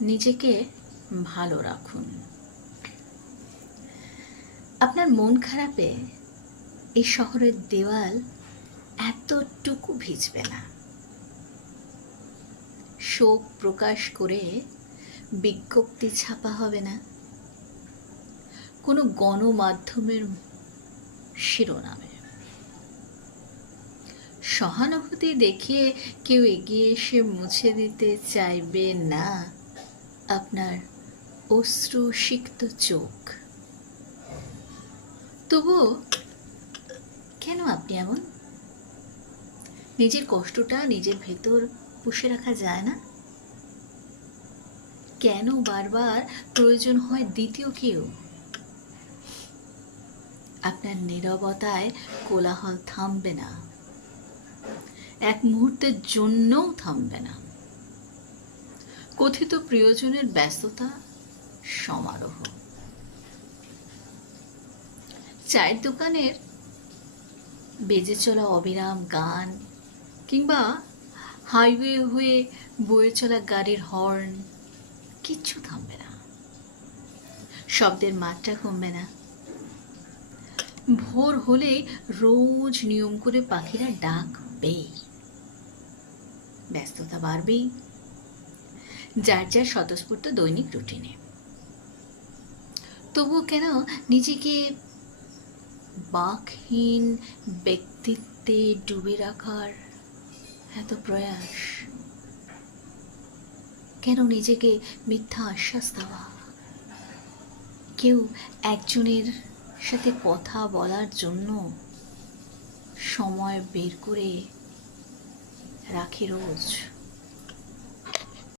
নিজেকে ভালো রাখুন। আপনার মন খারাপে এই শহরের দেওয়াল এতটুকু ভিজবে না। শোক প্রকাশ করে বিজ্ঞপ্তি ছাপা হবে না কোনো গণমাধ্যমের শিরোনামে। সহানুভূতি দেখিয়ে কেউ এগিয়ে এসে মুছে দিতে চাইবে না আপনার অশ্রুসিক্ত চোখ। তবুও কেন আপনি এমন? নিজের কষ্টটা নিজের ভেতর পুষে রাখা যায় না? কেন বারবার প্রয়োজন হয় দ্বিতীয় কেউ? আপনার নীরবতায় কোলাহল থামবে না, এক মুহূর্তের জন্যও থামবে না। কথিত প্রিয়জনের ব্যস্ততা সমারোহ, চায়ের দোকানের বেজে চলা অবিরাম গান, কিংবা হাইওয়ে হয়ে বয়ে চলা গাড়ির হর্ন, কিচ্ছু থামবে না। শব্দের মাত্রা কমবে না। ভোর হলে রোজ নিয়ম করে পাখিরা ডাকবেই, ব্যস্ততা বাড়বেই যার যার স্বতঃস্ফূর্ত দৈনিক রুটিনে। তবুও কেন নিজেকে বাকহীন ব্যক্তিত্বে ডুবে রাখার এত প্রয়াস? কেন নিজেকে মিথ্যা আশ্বাস দেওয়া? কেউ একজনের সাথে কথা বলার জন্য সময় বের করে রাখি রোজ।